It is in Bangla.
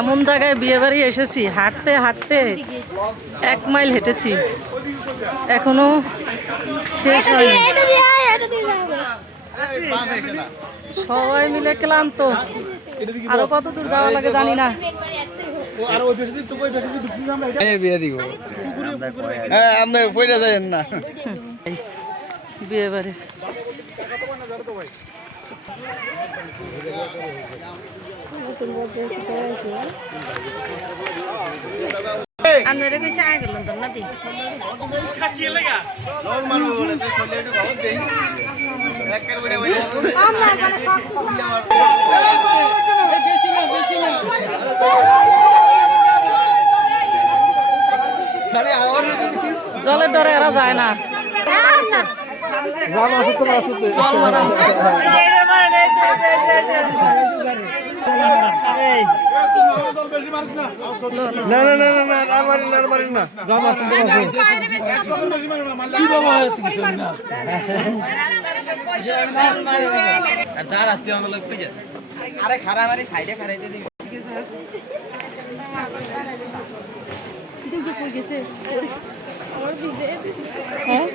এমন জায়গায় বিয়ে বাড়ি এসেছি, হাঁটতে হাঁটতে 1 মাইল হেঁটেছি, এখনো শেষ হয়নি। সবাই মিলে ক্লান্ত, আরো কত দূর যাওয়া লাগে জানি না। বিয়ে বাড়ি জলের ডরে এরা যায় না। জল মারা না না না না না আর মারিন না আর মারিন না রাম আসুন কি বাবা হতে কিছু না আর তার আত্মীয় আমরা লোক পেয়ে আরে খারা মারি সাইডে খারাইতে দিই কিন্তু কই গেছে আমার ভিজে হ্যাঁ